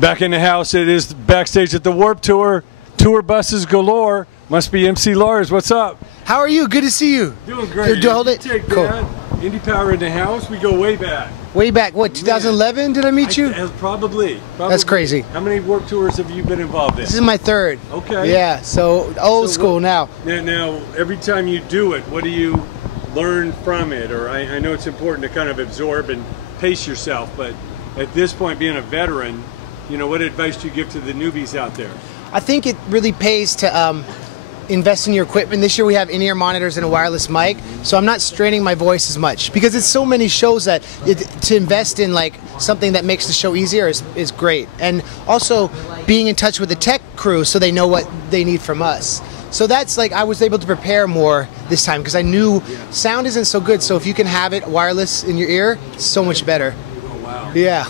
Back in the house, it is backstage at the Warped Tour. Tour buses galore. Must be MC Lars. What's up? How are you? Good to see you. Doing great. Hold it. Take cool. that. INDIEPOWER in the house. We go way back. Way back. What, 2011 did I meet you? Probably. That's crazy. How many Warped Tours have you been involved in? This is my third. Okay. Yeah, so old school now. Now, every time you do it, what do you learn from it? Or I know it's important to kind of absorb and pace yourself, but at this point, being a veteran, you know, what advice do you give to the newbies out there? I think it really pays to invest in your equipment. This year we have in-ear monitors and a wireless mic, so I'm not straining my voice as much because it's so many shows that to invest in like something that makes the show easier is great. And also being in touch with the tech crew so they know what they need from us. So that's like I was able to prepare more this time because I knew sound isn't so good, so if you can have it wireless in your ear, it's so much better. Oh, wow. Yeah.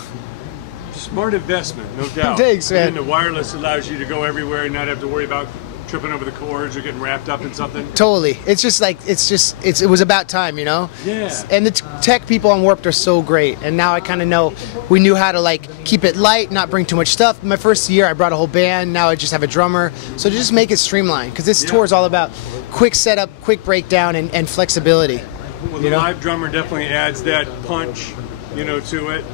Smart investment, no doubt. Thanks, man. And the wireless allows you to go everywhere and not have to worry about tripping over the cords or getting wrapped up in something. Totally. It's just like it was about time, you know. Yeah. And the tech people on Warped are so great, and now I kind of know we knew how to like keep it light, not bring too much stuff. My first year I brought a whole band. Now I just have a drummer. So just make it streamlined because this tour is all about quick setup, quick breakdown, and flexibility. Well, the live drummer definitely adds that punch, you know, to it.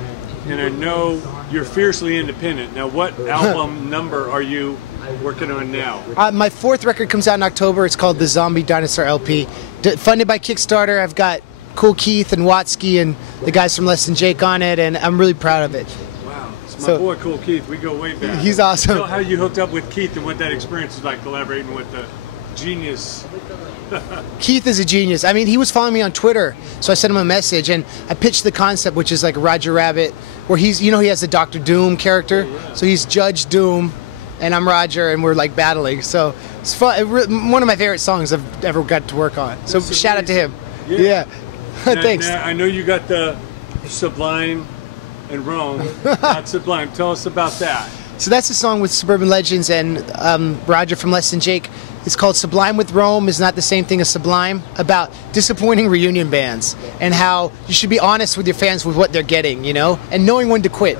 And I know you're fiercely independent. Now, what album number are you working on now? My fourth record comes out in October. It's called the Zombie Dinosaur LP. Funded by Kickstarter. I've got Cool Keith and Watsky and the guys from Less Than Jake on it, and I'm really proud of it. Wow. It's my boy Cool Keith. We go way back. He's awesome. Tell how you hooked up with Keith and what that experience was like collaborating with the genius. Keith is a genius. I mean, he was following me on Twitter, so I sent him a message, and I pitched the concept, which is like Roger Rabbit, where he's, you know, he has the Dr. Doom character, so he's Judge Doom, and I'm Roger, and we're like battling. So it's fun. One of my favorite songs I've ever got to work on. So shout out to him. Yeah. Thanks. Now, I know you got the Sublime and Rome. Not Sublime. Tell us about that. So that's a song with Suburban Legends and Roger from Less Than Jake. It's called Sublime with Rome is not the same thing as Sublime, about disappointing reunion bands and how you should be honest with your fans with what they're getting, you know, and knowing when to quit.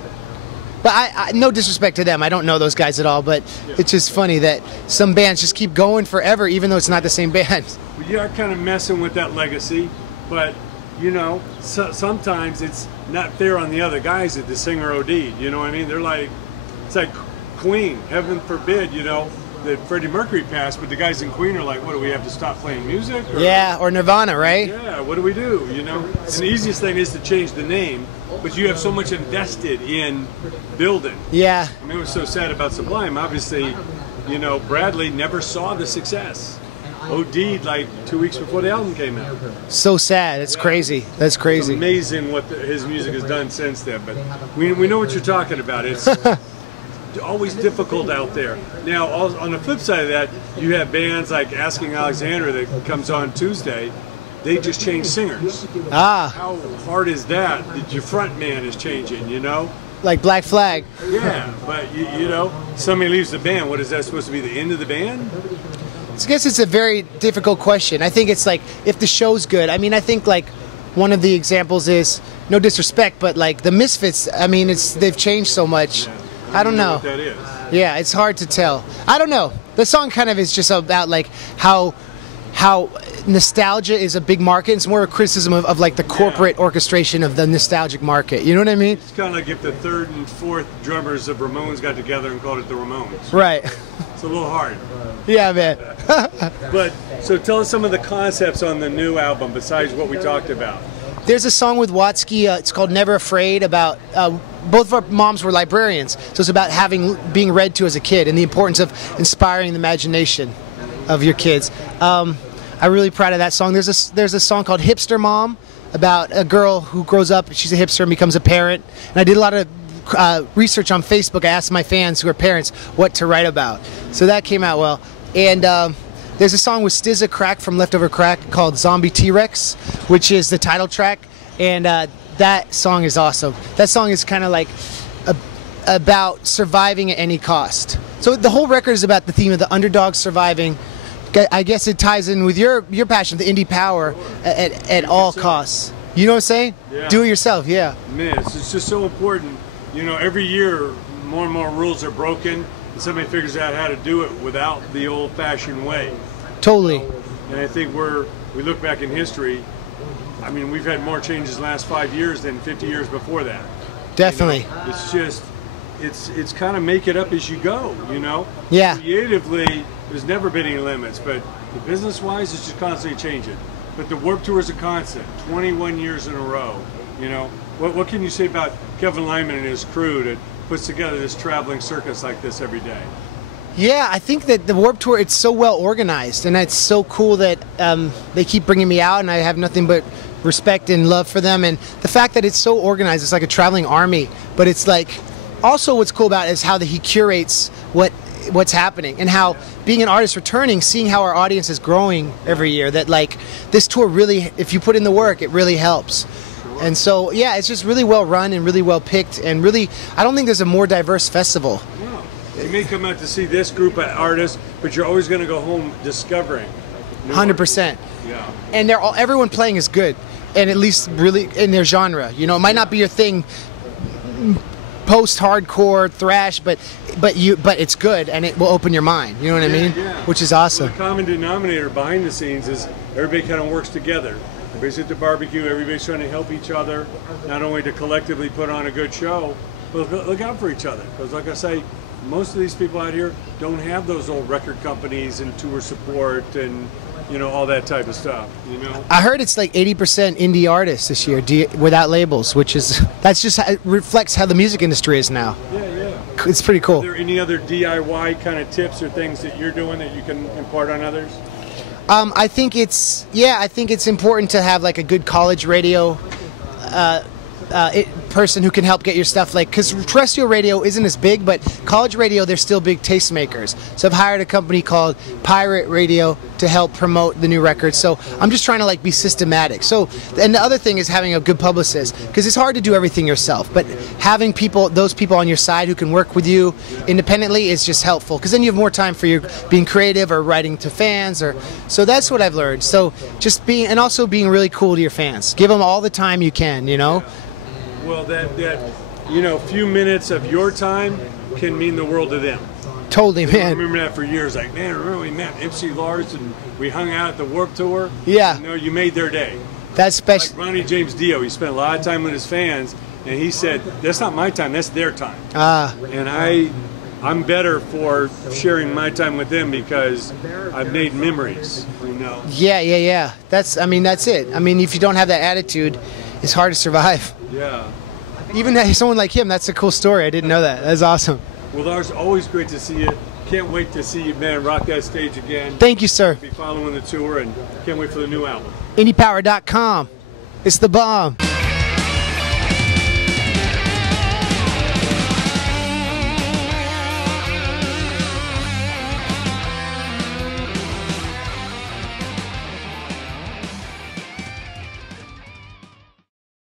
But I no disrespect to them, I don't know those guys at all, but it's just funny that some bands just keep going forever even though it's not the same band. Well, you are kind of messing with that legacy, but, you know, sometimes it's not fair on the other guys that the singer OD'd, you know what I mean? They're like, it's like Queen, heaven forbid, you know, that Freddie Mercury passed, but the guys in Queen are like, what, do we have to stop playing music? Or, yeah, or Nirvana, right? Yeah, what do we do, you know? And the easiest thing is to change the name, but you have so much invested in building. Yeah. I mean, it was so sad about Sublime. Obviously, you know, Bradley never saw the success. OD'd like 2 weeks before the album came out. So sad. It's crazy. That's crazy. It's amazing what his music has done since then, but we know what you're talking about. It's always difficult out there. Now, on the flip side of that, you have bands like Asking Alexandria that comes on Tuesday. They just change singers. Ah. How hard is that your front man is changing, you know? Like Black Flag. Yeah, but, you know, somebody leaves the band. What is that supposed to be, the end of the band? I guess it's a very difficult question. I think it's like, if the show's good. I mean, I think like one of the examples is, no disrespect, but like the Misfits, I mean, they've changed so much. Yeah. I don't know. What that is. Yeah, it's hard to tell. I don't know. The song kind of is just about like how nostalgia is a big market. It's more a criticism of like the corporate orchestration of the nostalgic market. You know what I mean? It's kind of like if the third and fourth drummers of Ramones got together and called it the Ramones. Right. It's a little hard. Yeah, man. But so tell us some of the concepts on the new album besides what we talked about. There's a song with Watsky. It's called Never Afraid, about both of our moms were librarians, so it's about being read to as a kid and the importance of inspiring the imagination of your kids. I'm really proud of that song. There's a song called Hipster Mom, about a girl who grows up, she's a hipster and becomes a parent. And I did a lot of research on Facebook. I asked my fans who are parents what to write about. So that came out well. And there's a song with SZA Crack from Leftover Crack called Zombie T-Rex, which is the title track. And that song is awesome. That song is kind of like about surviving at any cost. So the whole record is about the theme of the underdog surviving. I guess it ties in with your passion, the indie power, at all costs. You know what I'm saying? Yeah. Do it yourself, yeah. Man, it's just so important. you know, every year more and more rules are broken, and somebody figures out how to do it without the old-fashioned way. Totally. And I think we look back in history, I mean, we've had more changes the last 5 years than 50 years before that. Definitely. You know, it's just, it's kind of make it up as you go, you know? Yeah. Creatively, there's never been any limits, but business-wise, it's just constantly changing. But the Warped Tour is a constant, 21 years in a row, you know? What can you say about Kevin Lyman and his crew that puts together this traveling circus like this every day? Yeah, I think that the Warped Tour, it's so well organized, and it's so cool that they keep bringing me out, and I have nothing but respect and love for them. And the fact that it's so organized, it's like a traveling army, but it's like, also what's cool about it is how he curates what's happening, and how being an artist returning, seeing how our audience is growing every year, that like this tour really, if you put in the work, it really helps. And so, yeah, it's just really well run and really well picked, and really, I don't think there's a more diverse festival. No. You may come out to see this group of artists, but you're always going to go home discovering. 100%. Yeah. And everyone playing is good, and at least really in their genre. You know, it might not be your thing, post-hardcore thrash, but it's good, and it will open your mind. You know what I mean? Yeah. Which is awesome. Well, the common denominator behind the scenes is everybody kind of works together. Everybody's at the barbecue, everybody's trying to help each other, not only to collectively put on a good show, but look out for each other. Because like I say, most of these people out here don't have those old record companies and tour support and, you know, all that type of stuff, you know? I heard it's like 80% indie artists this year, without labels, which is, that's just, it reflects how the music industry is now. Yeah. It's pretty cool. Are there any other DIY kind of tips or things that you're doing that you can impart on others? I think it's important to have like a good college radio person who can help get your stuff, like, because terrestrial radio isn't as big, but college radio, they're still big tastemakers. So I've hired a company called Pirate Radio to help promote the new record. So I'm just trying to like be systematic. So, and the other thing is having a good publicist, because it's hard to do everything yourself, but having those people on your side who can work with you independently is just helpful, because then you have more time for your being creative or writing to fans, or so that's what I've learned. So just being, and also being really cool to your fans. Give them all the time you can, you know? Well, that you know, few minutes of your time can mean the world to them. Totally, man. I remember that for years. Like, man, I really met MC Lars, and we hung out at the Warped Tour. Yeah. You know, you made their day. That's special. Like Ronnie James Dio, he spent a lot of time with his fans, and he said, "That's not my time. That's their time." And I'm better for sharing my time with them because I've made memories. You know. Yeah. That's it. I mean, if you don't have that attitude, it's hard to survive. Yeah. Even someone like him, that's a cool story. I didn't know that. That's awesome. Well, Lars, always great to see you. Can't wait to see you, man, rock that stage again. Thank you, sir. Be following the tour, and can't wait for the new album. INDIEPOWER.com. It's the bomb.